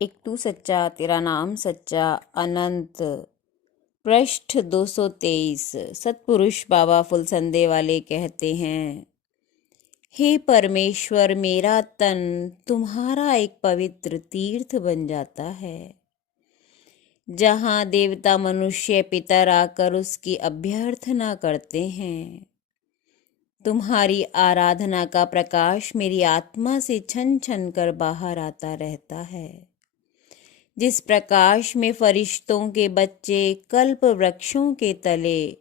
एक तू सच्चा तेरा नाम सच्चा अनंत। पृष्ठ 223। सतपुरुष बाबा फुलसंदे वाले कहते हैं, हे परमेश्वर, मेरा तन तुम्हारा एक पवित्र तीर्थ बन जाता है, जहाँ देवता मनुष्य पितर आकर उसकी अभ्यर्थना करते हैं। तुम्हारी आराधना का प्रकाश मेरी आत्मा से छन छन कर बाहर आता रहता है। जिस प्रकाश में फरिश्तों के बच्चे कल्प वृक्षों के तले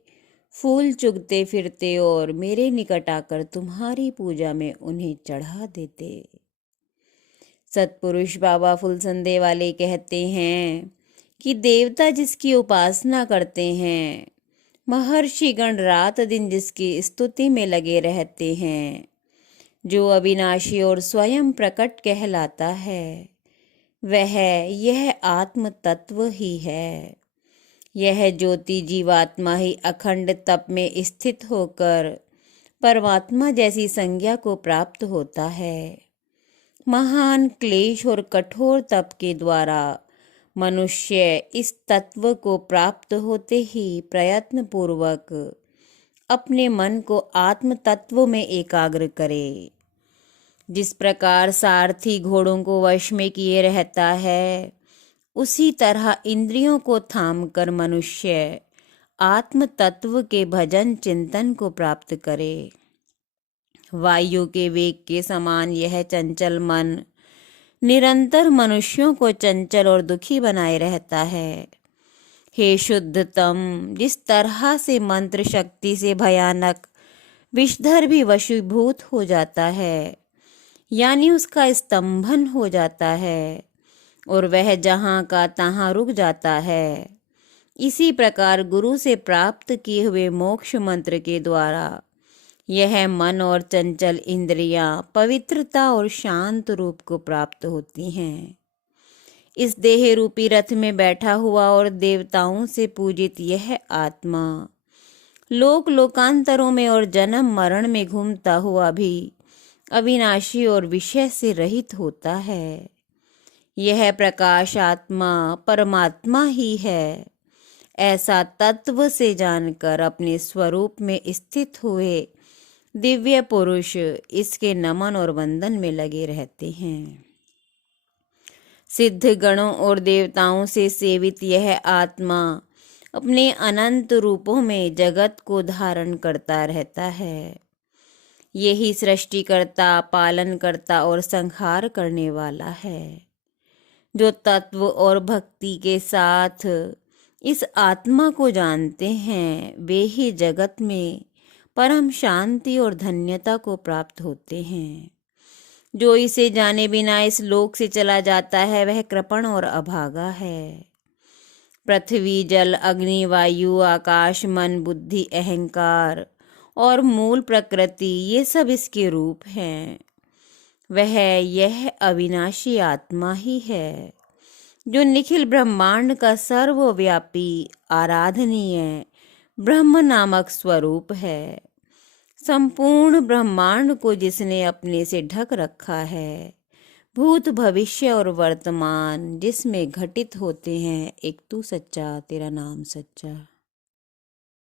फूल चुगते फिरते और मेरे निकट आकर तुम्हारी पूजा में उन्हें चढ़ा देते। सतपुरुष बाबा फुलसंदे वाले कहते हैं कि देवता जिसकी उपासना करते हैं, महर्षिगण रात दिन जिसकी स्तुति में लगे रहते हैं, जो अविनाशी और स्वयं प्रकट कहलाता है, वह यह आत्म तत्व ही है। यह ज्योति जीवात्मा ही अखंड तप में स्थित होकर परमात्मा जैसी संज्ञा को प्राप्त होता है। महान क्लेश और कठोर तप के द्वारा मनुष्य इस तत्व को प्राप्त होते ही प्रयत्न पूर्वक अपने मन को आत्म तत्व में एकाग्र करे। जिस प्रकार सारथी घोड़ों को वश में किए रहता है, उसी तरह इंद्रियों को थामकर मनुष्य आत्म तत्व के भजन चिंतन को प्राप्त करे। वायु के वेग के समान यह चंचल मन निरंतर मनुष्यों को चंचल और दुखी बनाए रहता है। हे शुद्धतम, जिस तरह से मंत्र शक्ति से भयानक विषधर भी वशीभूत हो जाता है, यानी उसका स्तंभन हो जाता है और वह जहाँ का तहाँ रुक जाता है, इसी प्रकार गुरु से प्राप्त किए हुए मोक्ष मंत्र के द्वारा यह मन और चंचल इंद्रियां पवित्रता और शांत रूप को प्राप्त होती हैं। इस देह रूपी रथ में बैठा हुआ और देवताओं से पूजित यह आत्मा लोक लोकांतरों में और जन्म मरण में घूमता हुआ भी अविनाशी और विषय से रहित होता है। यह प्रकाश आत्मा परमात्मा ही है। ऐसा तत्व से जानकर अपने स्वरूप में स्थित हुए दिव्य पुरुष इसके नमन और वंदन में लगे रहते हैं। सिद्ध गणों और देवताओं से सेवित यह आत्मा अपने अनंत रूपों में जगत को धारण करता रहता है। यही सृष्टिकर्ता, पालनकर्ता और संहार करने वाला है। जो तत्व और भक्ति के साथ इस आत्मा को जानते हैं, वे ही जगत में परम शांति और धन्यता को प्राप्त होते हैं। जो इसे जाने बिना इस लोक से चला जाता है, वह कृपण और अभागा है। पृथ्वी, जल, अग्नि, वायु, आकाश, मन, बुद्धि, अहंकार और मूल प्रकृति, ये सब इसके रूप हैं। वह यह अविनाशी आत्मा ही है, जो निखिल ब्रह्मांड का सर्वव्यापी आराधनीय ब्रह्म नामक स्वरूप है। संपूर्ण ब्रह्मांड को जिसने अपने से ढक रखा है, भूत, भविष्य और वर्तमान जिसमें घटित होते हैं, एक तू सच्चा तेरा नाम सच्चा।